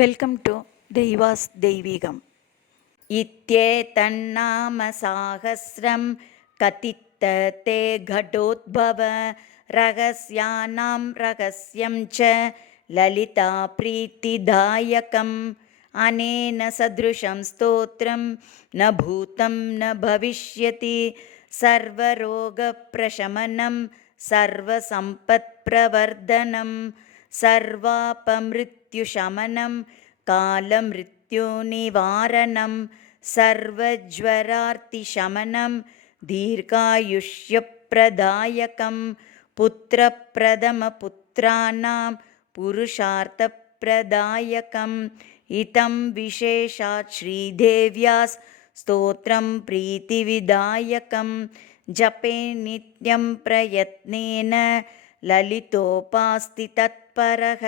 Welcome to தெய்வாஸ் தெய்வீகம். இத்யேதன்னாம சாகஸ்ரம் கதித்த தே கடோத்பவ ரகஸ்யானாம் ரகஸ்யம் ச லலிதா பிரீத்திதாயகம் அனேன சத்ருஷம் ஸ்தோத்ரம் ந பூதம் ந பவிஷ்யதி சர்வரோக பிரசமனம் சர்வசம்பத் பிரவர்தனம் सर्वापमृत्युशमनं कालमृत्युनिवारणं सर्वज्वरार्तिशमनं दीर्घायुष्यप्रदायकं पुत्रप्रथमपुत्राणां पुरुषार्थप्रदायकम् इतं विशेषात् श्रीदेव्यास् स्तोत्रं प्रीतिविदायकं जपे नित्यं प्रयत्नेन ललितोपास्ति तत्परः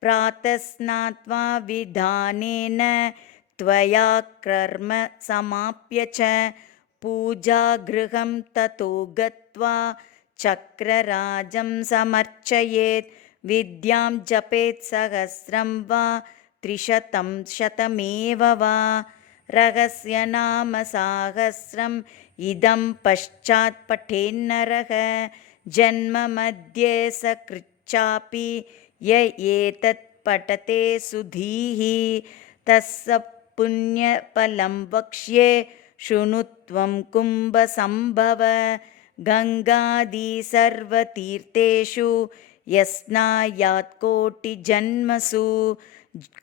प्रातः स्नात्वा विधानेन त्वया कर्म समाप्य च पूजागृहं ततो गत्वा चक्रराजं समर्चयेत् विद्यां जपेत् सहस्रं वा त्रिशतं शतमेव वा रहस्यनाम साहस्रम् इदं पश्चात् पठेन्नरः जन्ममध्ये सकृच्चापि य एतत् पठते सुधीः तस्य पुण्यफलं वक्ष्ये शृणुत्वं कुम्भसम्भव गङ्गादि सर्वतीर्थेषु यस्नायात् कोटिजन्मसु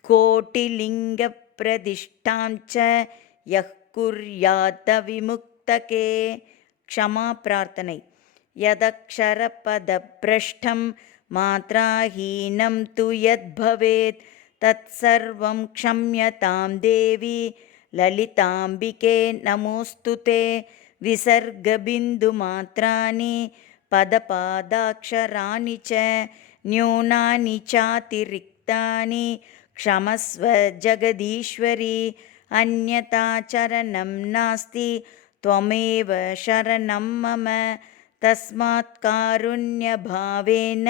कोटिलिङ्गप्रतिष्ठां च यः कुर्यात् विमुक्तके. क्षमा प्रार्थனை. यदक्षरपदभ्रष्टं मात्राहीनं तु यद्भवेत् तत्सर्वं क्षम्यतां देवी ललिताम्बिके नमोऽस्तु ते. विसर्गबिन्दुमात्राणि पदपादाक्षराणि च न्यूनानि चातिरिक्तानि क्षमस्व जगदीश्वरी. अन्यथा चरणं नास्ति त्वमेव शरणं मम. तस्मात् कारुण्यभावेन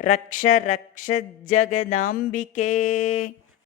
रक्ष रक्ष जगदाम्बिके.